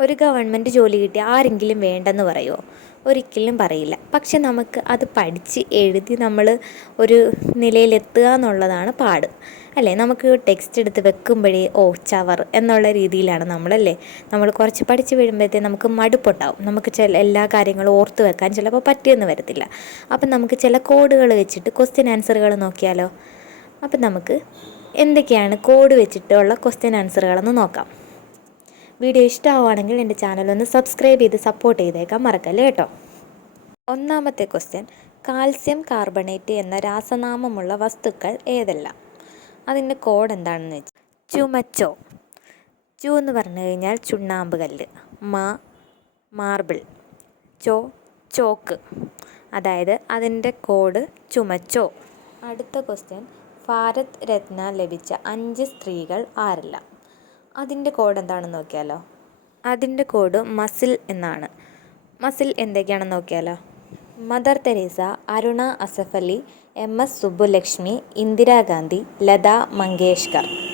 ഒരു ഗവൺമെന്റ് ജോലി കിട്ടിയ ആരെങ്കിലും വേണ്ടെന്ന് പറയുമോ ഒരിക്കലും പറയില്ല. പക്ഷെ നമുക്ക് അത് പഠിച്ച് എഴുതി നമ്മൾ ഒരു നിലയിലെത്തുക എന്നുള്ളതാണ് പാട്. അല്ലേ? നമുക്ക് ടെക്സ്റ്റ് എടുത്ത് വെക്കുമ്പോഴേ ഓ ചവർ എന്നുള്ള രീതിയിലാണ് നമ്മളല്ലേ? നമ്മൾ കുറച്ച് പഠിച്ച് വീഴുമ്പോഴത്തേ നമുക്ക് മടുപ്പുണ്ടാവും. നമുക്ക് ചില എല്ലാ കാര്യങ്ങളും ഓർത്ത് വെക്കാൻ ചിലപ്പോൾ പറ്റിയെന്ന് വരത്തില്ല. അപ്പം നമുക്ക് ചില കോഡുകൾ വെച്ചിട്ട് ക്വസ്റ്റ്യൻ ആൻസറുകൾ നോക്കിയാലോ? അപ്പം നമുക്ക് എന്തൊക്കെയാണ് കോഡ് വെച്ചിട്ടുള്ള ക്വസ്റ്റ്യൻ ആൻസറുകളെന്ന് നോക്കാം. വീഡിയോ ഇഷ്ടമാവുകയാണെങ്കിൽ എന്റെ ചാനലൊന്ന് സബ്സ്ക്രൈബ് ചെയ്ത് സപ്പോർട്ട് ചെയ്തേക്കാൻ മറക്കല്ലേ കേട്ടോ. ഒന്നാമത്തെ ക്വസ്റ്റ്യൻ കാൽസ്യം കാർബണേറ്റ് എന്ന രാസനാമമുള്ള വസ്തുക്കൾ ഏതെല്ലാം? അതിന്റെ കോഡ് എന്താണെന്ന് വെച്ചാൽ ചുമച്ചോ? ചു എന്ന് പറഞ്ഞു കഴിഞ്ഞാൽ ചുണ്ണാമ്പ് കല്ല് മാ മാർബിൾ ചോ ചോക്ക്. അതായത് അതിന്റെ കോഡ് ചുമച്ചോ? അടുത്ത ക്വസ്റ്റ്യൻ ഭാരത് രത്ന ലഭിച്ച അഞ്ച് സ്ത്രീകൾ ആരെല്ലാം? അതിന്റെ കോഡ് എന്താണെന്ന് നോക്കിയാലോ? അതിന്റെ കോഡ് മസിൽ എന്നാണ്. മസിൽ എന്തൊക്കെയാണെന്ന് നോക്കിയാലോ? Mother Teresa Aruna Asaf Ali M S Subbulakshmi Indira Gandhi Lata Mangeshkar.